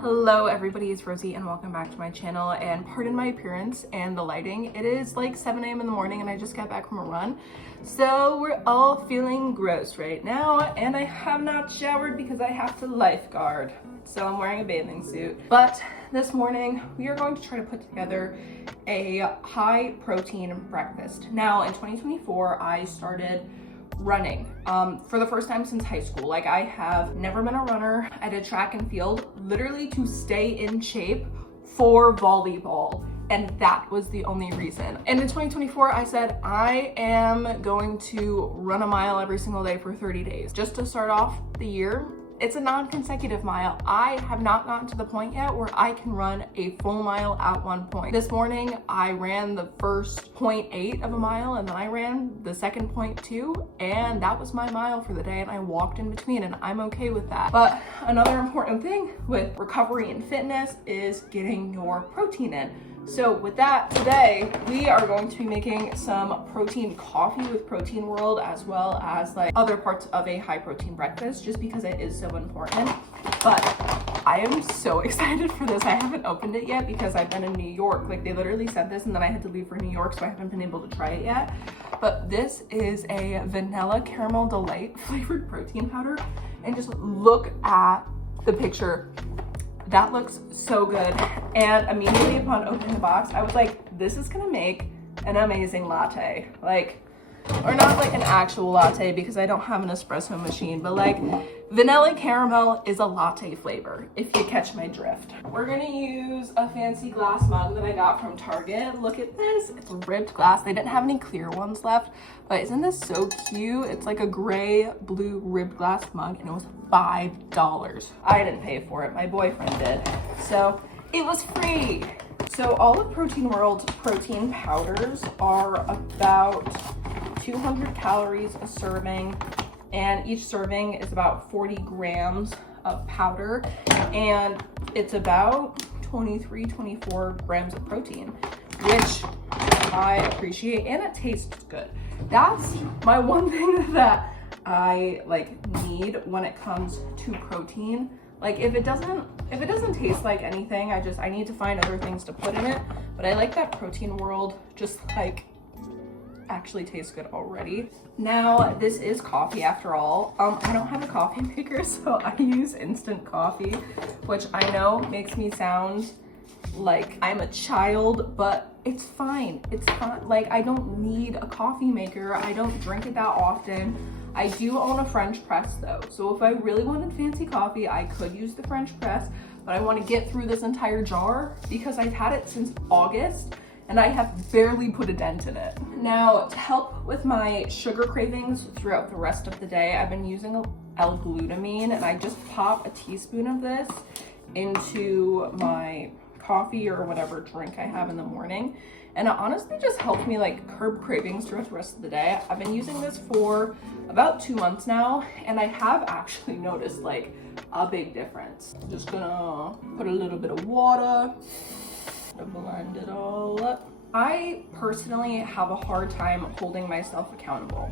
Hello everybody, it's Rosie and welcome back to my channel, and pardon my appearance and the lighting. It is like 7 a.m. in the morning and I just got back from a run. So we're all feeling gross right now, and I have not showered because I have to lifeguard. So I'm wearing a bathing suit. But this morning we are going to try to put together a high protein breakfast. Now in 2024 I started running for the first time since high school. Like, I have never been a runner. I did track and field literally to stay in shape for volleyball, and that was the only reason. And in 2024 I said I am going to run a mile every single day for 30 days just to start off the year. It's a non-consecutive mile. I have not gotten to the point yet where I can run a full mile at one point. This morning, I ran the first 0.8 of a mile, and then I ran the second 0.2, and that was my mile for the day, and I walked in between, and I'm okay with that. But another important thing with recovery and fitness is getting your protein in. So with that, today we are going to be making some protein coffee with Protein World, as well as like other parts of a high protein breakfast, just because it is so important. But I am so excited for this. I haven't opened it yet because I've been in New York. Like, they literally sent this and then I had to leave for New York, so I haven't been able to try it yet. But this is a vanilla caramel delight flavored protein powder, and just look at the picture. That looks so good. And immediately upon opening the box, I was like, this is gonna make an amazing latte. Like, or not like an actual latte because I don't have an espresso machine, but like vanilla caramel is a latte flavor, if you catch my drift. We're gonna use a fancy glass mug that I got from Target. Look at this, it's ribbed glass. They didn't have any clear ones left, but isn't this so cute? It's like a gray blue ribbed glass mug, and it was $5. I didn't pay for it, my boyfriend did. So it was free. So all of Protein World's protein powders are about 200 calories a serving, and each serving is about 40 grams of powder, and it's about 24 grams of protein, which I appreciate, and it tastes good. That's my one thing that I need when it comes to protein. Like, if it doesn't taste like anything, I need to find other things to put in it. But I like that Protein World just actually tastes good already. Now, this is coffee after all. I don't have a coffee maker, so I use instant coffee, which I know makes me sound like I'm a child, but it's fine. It's fine. Like, I don't need a coffee maker. I don't drink it that often. I do own a French press though, so if I really wanted fancy coffee, I could use the French press, but I want to get through this entire jar because I've had it since August and I have barely put a dent in it. Now, to help with my sugar cravings throughout the rest of the day, I've been using L-glutamine, and I just pop a teaspoon of this into my coffee or whatever drink I have in the morning, and it honestly just helps me curb cravings throughout the rest of the day. I've been using this for about 2 months now, and I have actually noticed a big difference. I'm just gonna put a little bit of water to blend it all up. I personally have a hard time holding myself accountable.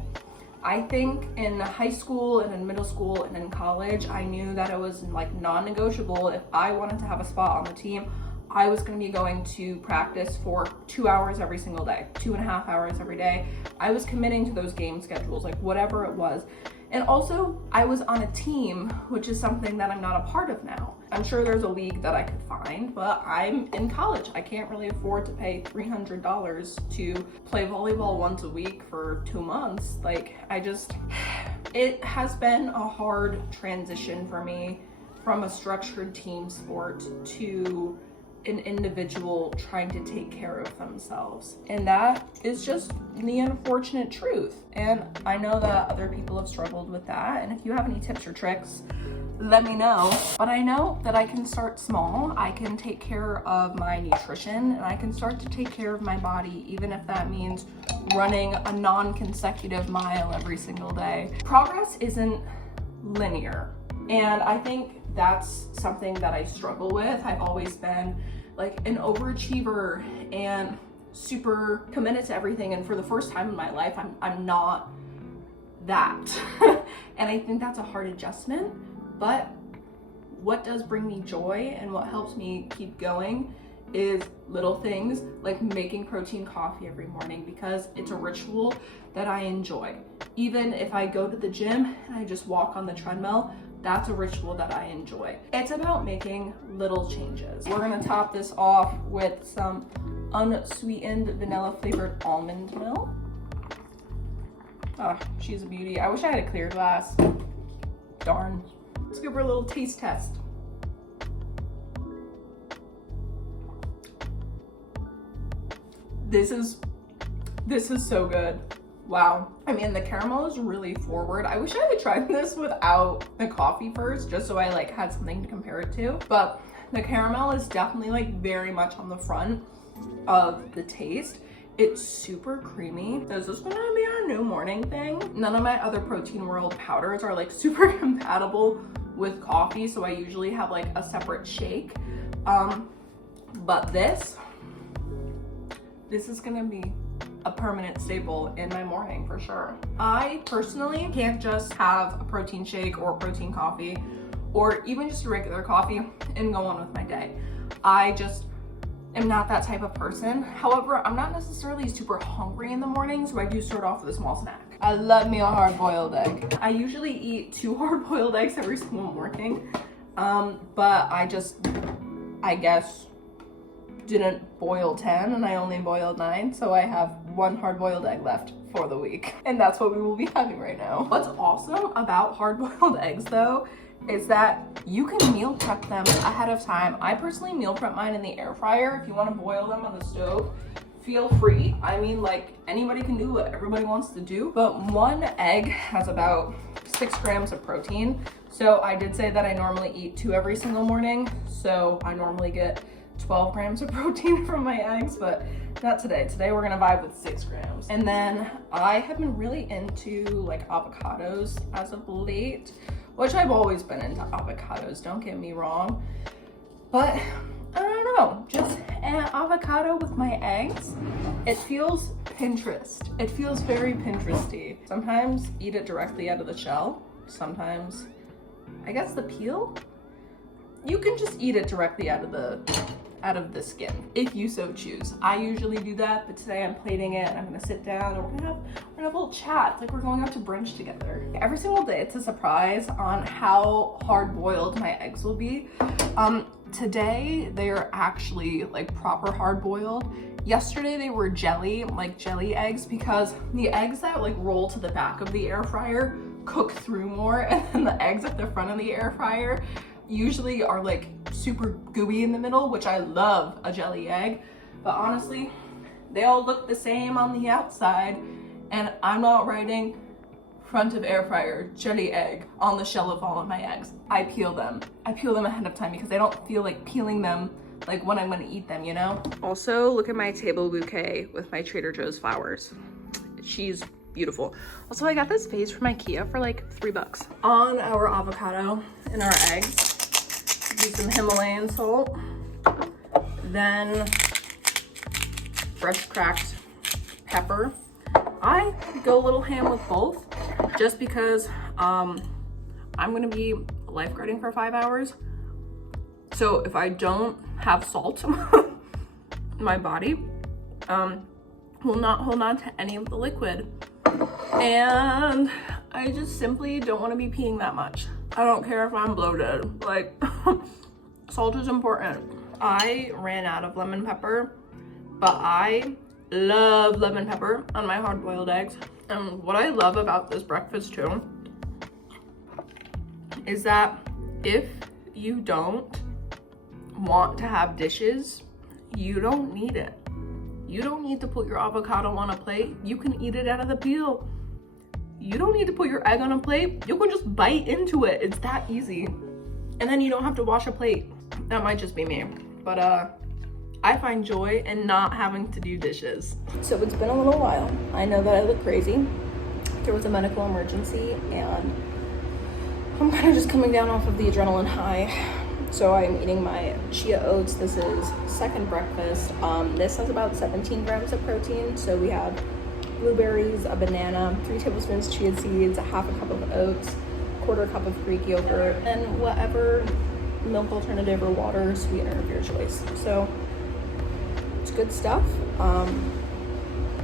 I think in high school and in middle school and in college, I knew that it was non-negotiable. If I wanted to have a spot on the team, I was going to be going to practice for 2 hours every single day, 2.5 hours every day. I was committing to those game schedules, whatever it was. And also, I was on a team, which is something that I'm not a part of now. I'm sure there's a league that I could find, but I'm in college. I can't really afford to pay $300 to play volleyball once a week for 2 months. It has been a hard transition for me from a structured team sport to an individual trying to take care of themselves, and that is just the unfortunate truth. And I know that other people have struggled with that, and if you have any tips or tricks, let me know. But I know that I can start small. I can take care of my nutrition, and I can start to take care of my body, even if that means running a non-consecutive mile every single day. Progress isn't linear, and I think that's something that I struggle with. I've always been an overachiever and super committed to everything, and for the first time in my life, I'm not that. And I think that's a hard adjustment, but what does bring me joy and what helps me keep going is little things like making protein coffee every morning, because it's a ritual that I enjoy. Even if I go to the gym and I just walk on the treadmill, that's a ritual that I enjoy. It's about making little changes. We're gonna top this off with some unsweetened vanilla flavored almond milk. Oh, she's a beauty. I wish I had a clear glass. Darn. Let's give her a little taste test. This is so good. Wow. I mean, the caramel is really forward. I wish I had tried this without the coffee first, just so I like had something to compare it to. But the caramel is definitely like very much on the front of the taste. It's super creamy. Is this gonna be our new morning thing? None of my other Protein World powders are like super compatible with coffee, so I usually have like a separate shake. But this is gonna be a permanent staple in my morning for sure. I personally can't just have a protein shake or protein coffee or even just a regular coffee and go on with my day. I just am not that type of person. However, I'm not necessarily super hungry in the morning, so I do start off with a small snack. I love me a hard-boiled egg. I usually eat 2 hard-boiled eggs every single morning, but I guess didn't boil 10 and I only boiled 9, so I have 1 hard-boiled egg left for the week, and that's what we will be having right now. What's awesome about hard-boiled eggs though is that you can meal prep them ahead of time. I personally meal prep mine in the air fryer. If you want to boil them on the stove, feel free. I mean, like, anybody can do what everybody wants to do, but 1 egg has about 6 grams of protein. So I did say that I normally eat 2 every single morning, so I normally get 12 grams of protein from my eggs, but not today. Today we're gonna vibe with 6 grams. And then I have been really into like avocados as of late, which I've always been into avocados, don't get me wrong. But I don't know, just an avocado with my eggs, it feels Pinterest. It feels very Pinteresty. Sometimes eat it directly out of the shell. Sometimes, I guess the peel? You can just eat it directly out of the skin if you so choose. I usually do that, but today I'm plating it and I'm gonna sit down and we're gonna have a little chat. It's like we're going out to brunch together. Every single day it's a surprise on how hard-boiled my eggs will be. Today they are actually like proper hard-boiled. Yesterday they were jelly eggs, because the eggs that like roll to the back of the air fryer cook through more, and then the eggs at the front of the air fryer usually are like super gooey in the middle, which I love a jelly egg, but honestly they all look the same on the outside, and I'm not writing front of air fryer jelly egg on the shell of all of my eggs. I peel them ahead of time because I don't feel like peeling them like when I'm gonna eat them, you know? Also, look at my table bouquet with my Trader Joe's flowers. She's beautiful. Also, I got this vase from IKEA for like $3. On our avocado and our eggs, do some Himalayan salt, then fresh cracked pepper. I go a little ham with both just because I'm gonna be lifeguarding for 5 hours. So if I don't have salt, my body will not hold on to any of the liquid. And I just simply don't want to be peeing that much. I don't care if I'm bloated, like salt is important. I ran out of lemon pepper, but I love lemon pepper on my hard-boiled eggs. And what I love about this breakfast too is that if you don't want to have dishes, you don't need it. You don't need to put your avocado on a plate. You can eat it out of the peel. You don't need to put your egg on a plate. You can just bite into it. It's that easy. And then you don't have to wash a plate. That might just be me, but I find joy in not having to do dishes. So it's been a little while. I know that I look crazy. There was a medical emergency and I'm kind of just coming down off of the adrenaline high. So I'm eating my chia oats. This is second breakfast. This has about 17 grams of protein. So we have blueberries, a banana, 3 tablespoons chia seeds, a half a cup of oats, 1/4 cup of Greek yogurt, and whatever milk alternative or water sweetener of your choice. So it's good stuff.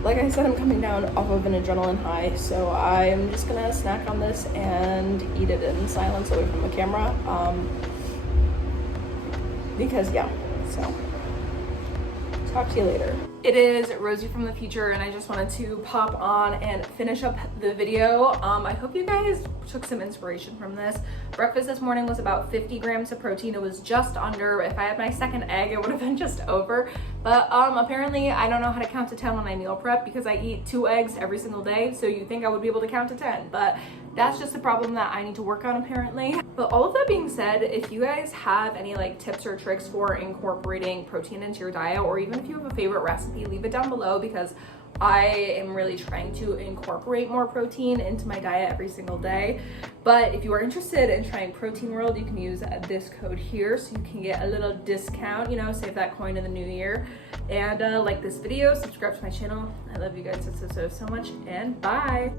Like I said, I'm coming down off of an adrenaline high, so I'm just gonna snack on this and eat it in silence away from the camera. Because yeah, so talk to you later. It is Rosie from the future, and I just wanted to pop on and finish up the video. I hope you guys took some inspiration from this. Breakfast this morning was about 50 grams of protein. It was just under. If I had my second egg, it would have been just over. But apparently I don't know how to count to 10 when I meal prep because I eat 2 eggs every single day. So you'd think I would be able to count to 10, but that's just a problem that I need to work on apparently. But all of that being said, if you guys have any like tips or tricks for incorporating protein into your diet, or even if you have a favorite recipe, leave it down below because I am really trying to incorporate more protein into my diet every single day. But if you are interested in trying Protein World, you can use this code here so you can get a little discount, you know, save that coin in the new year. And like this video, subscribe to my channel. I love you guys so much, and bye.